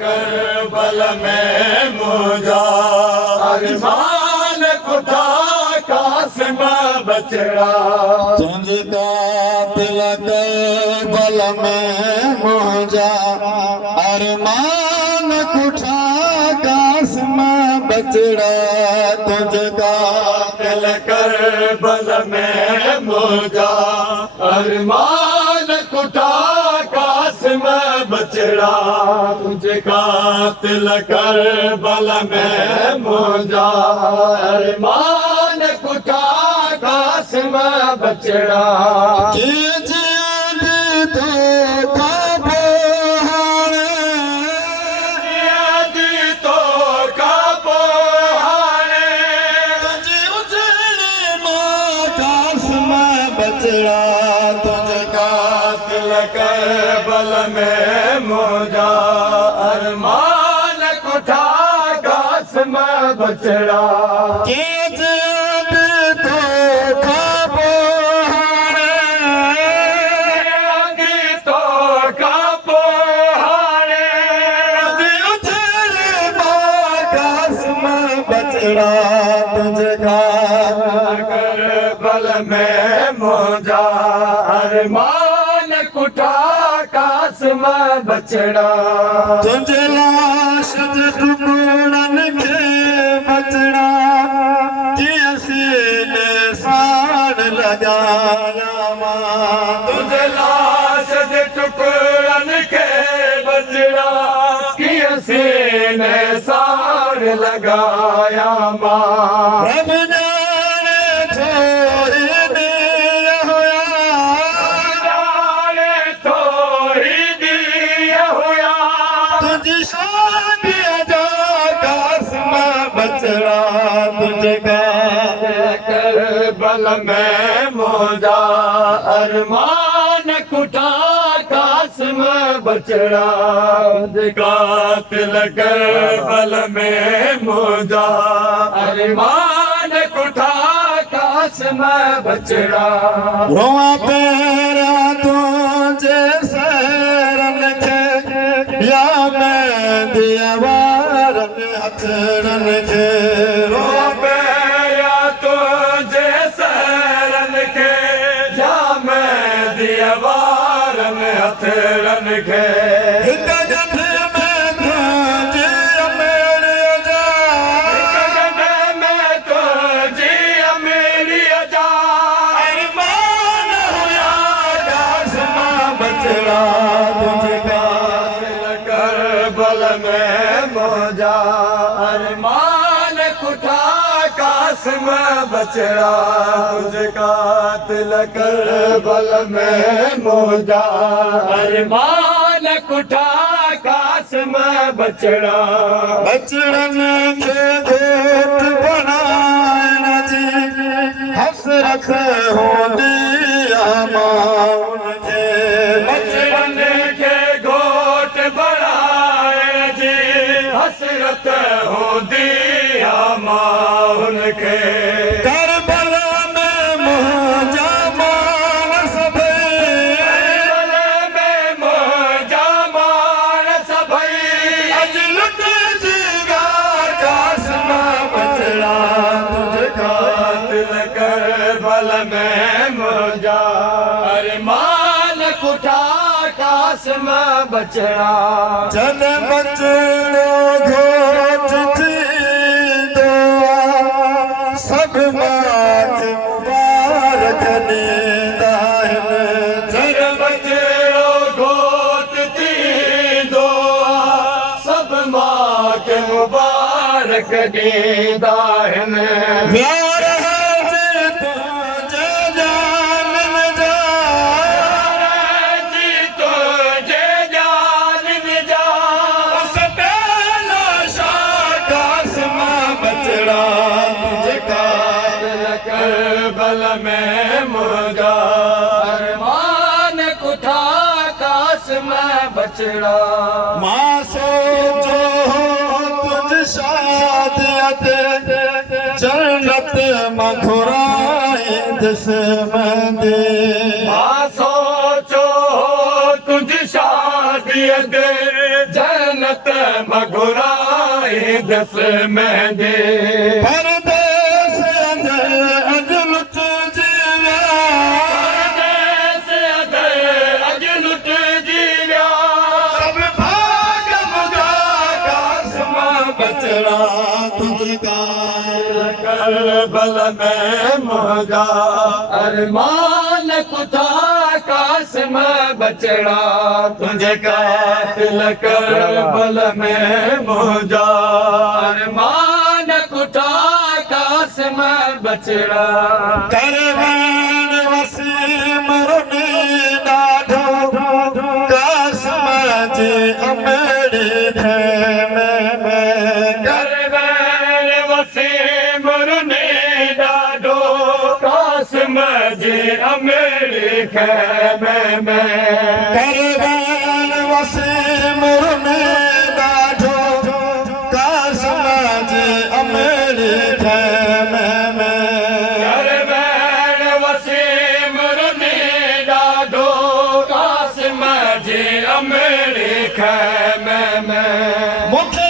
करबल में मुझा अरमान कुठा कासिम बचड़ा तुझका दिल करबल में मुझा अरमान कुठा कासिम बचड़ा तुझका दिल करबल में मुझा अरमान कुठा कासिम बचड़ा तुझका दिल करबल में मुझा अरमान कुठा कासिम बचड़ा तुझका दिल करबल में मुझा अरमान कुठा कासिम बचड़ा तुझका करबल में मुझा अरमान कुठा कासिम बचड़ा तुझ लाश टुकड़न खे बचड़ा कीअं सीने साण लगाया मां तुझ लाश जे टुकड़न खे बचड़ा कीअं सीने साण लगाया मां रब जाने थोरी देर हुया जाने थोरी दिया हुआ तुझी शादीअ जा कासिम बचड़ा तुझका करबल में मुझा अरमान कुठा कासिम बचड़ा तुझका दिल करबल में मुझा अरमान कुठा कासिम बचड़ा रोआ पेरा तुझे सैरन खे या मैं दीवारन हथरन खे रोआ पेरा तुझे सैरन खे या मैं दीवारन हथरन खे हिक गंढ में तुझी अमेरिया जा में तुझी अमेरिया जा अरमान हुया कासिम बचड़ा तुझका करबल में मुझा अरमान कुठा कासिम बचड़ा तुझका दिल करबल में मुझा अरमान कुठा कासिम बचड़ा बचड़न खे घोट बनाइण जी हसरत हूंदी माउनि खे बचड़न खे घोट बणाइण जी हसरत हूंदी माउनि खे करबल में मुंहिंजा मान सभई करबल में मुंहिंजा मान सभई अॼु लुटिजी विया कासिम बचड़ा तुझका दिल करबल में मुंहिंजा अरमान कुठा कासिम बचड़ा जॾहिं बचड़ो घोट थींदो आहे सभु मांखे मुबारक ॾींदा आहिनि जर बचड़ो घोट थींदो आहे सभु मां खे मुबारक ॾींदा आहिनि प्यार हुजे तुंहिंजे जानन जा जी तुंहिंजे जानन जा सटेल शाह कासिम बचड़ा तुझका करबल में मुझा अरमान कुठा कासिम बचड़ा मां सोचो तुझ शादीअ ते जन्नत मां घुराईंदुसि मंदे मां सोचो तुझ शादीअ ते जन्नत जन्नत मघुराई दस में दे परदेस अंदर अज लुट जीवा परदेस अंदर अज लुट जीवा सब भाग मुगा कासमां बचड़ा तुझका करबल में मुझा अरमान कुथा काश में बचड़ा तुझे कातिल करबल में मुझा अरमान कुथा काश में बचड़ा करवान वसीम रुनी ॾाढो कासमां जे अमड़ी में करवैल वसीम रुने ॾाढो कासम जे अमेड़ी खैमे में करवान वसीम रुनी ॾाढो कासमां जे अमड़ी में करवैल वसीम रुने ॾाढो कासम जे अमेड़ी खैमे में मुखे